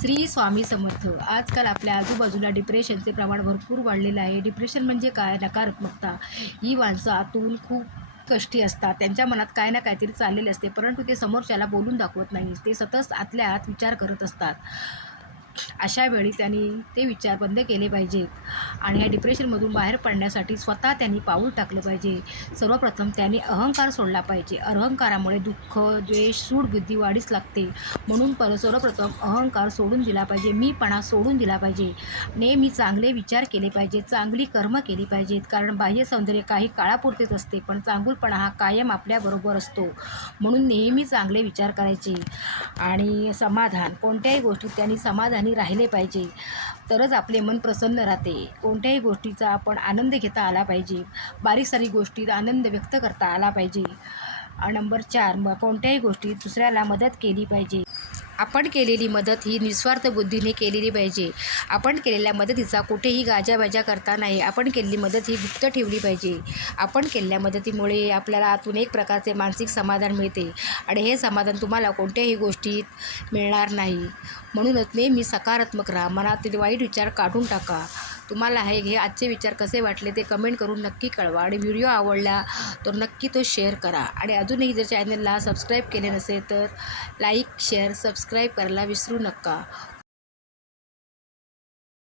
श्री स्वामी समर्थ. आजकाल आपल्या आजूबाजूला डिप्रेशनचे प्रमाण भरपूर वाढलेलं आहे. डिप्रेशन म्हणजे काय? नकारात्मकता. ही माणसं आतून खूप कष्टी असतात. त्यांच्या मनात काय ना काहीतरी चाललेले असते. परंतु ते समोरच्याला बोलून दाखवत नाही ते सतत आतल्या आत विचार करत असतात. अशा वेळी त्यांनी ते विचार बंद केले पाहिजेत. आणि ह्या डिप्रेशनमधून बाहेर पडण्यासाठी स्वतः त्यांनी पाऊल टाकलं पाहिजे. सर्वप्रथम त्यांनी अहंकार सोडला पाहिजे. अहंकारामुळे दुःख द्वेष सूड बुद्धी वाढीस लागते. म्हणून पर सर्वप्रथम अहंकार सोडून दिला पाहिजे. मीपणा सोडून दिला पाहिजे. नेहमी चांगले विचार केले पाहिजेत चांगली कर्म केली पाहिजेत. कारण बाह्य सौंदर्य काही काळापुरतेच असते पण चांगुलपणा हा कायम आपल्याबरोबर असतो. म्हणून नेहमी चांगले विचार करायचे. आणि समाधान कोणत्याही गोष्टीत त्यांनी समाधानी राहिले पाहिजे. तरच आपले मन प्रसन्न राहते. कोणत्याही गोष्टीचा आपण आनंद घेता आला पाहिजे. बारीक सारीक गोष्टीत आनंद व्यक्त करता आला पाहिजे. नंबर चार मग कोणत्याही गोष्टीत दुसऱ्याला मदत केली पाहिजे. आपण केलेली मदत ही निस्वार्थ बुद्धीने केलेली पाहिजे. आपण केलेल्या मदतीचा कुठेही गाजाबाजा करता नाही. आपण केलेली मदत ही गुप्त ठेवली पाहिजे. आपण केलेल्या मदतीमुळे आपल्याला आतून एक प्रकारचे मानसिक समाधान मिळते. आणि हे समाधान तुम्हाला कोणत्याही गोष्टीत मिळणार नाही. म्हणूनच नेहमी सकारात्मक राहा. मनातील वाईट विचार काढून टाका. तुम्हाला हे हे आजचे विचार कसे वाटले ते कमेंट करून नक्की कळवा आणि व्हिडिओ आवडला तर नक्की तो शेअर करा. आणि अजूनही जर चॅनलला सबस्क्राईब केले नसेल तर लाईक शेअर सबस्क्राईब करायला विसरू नका.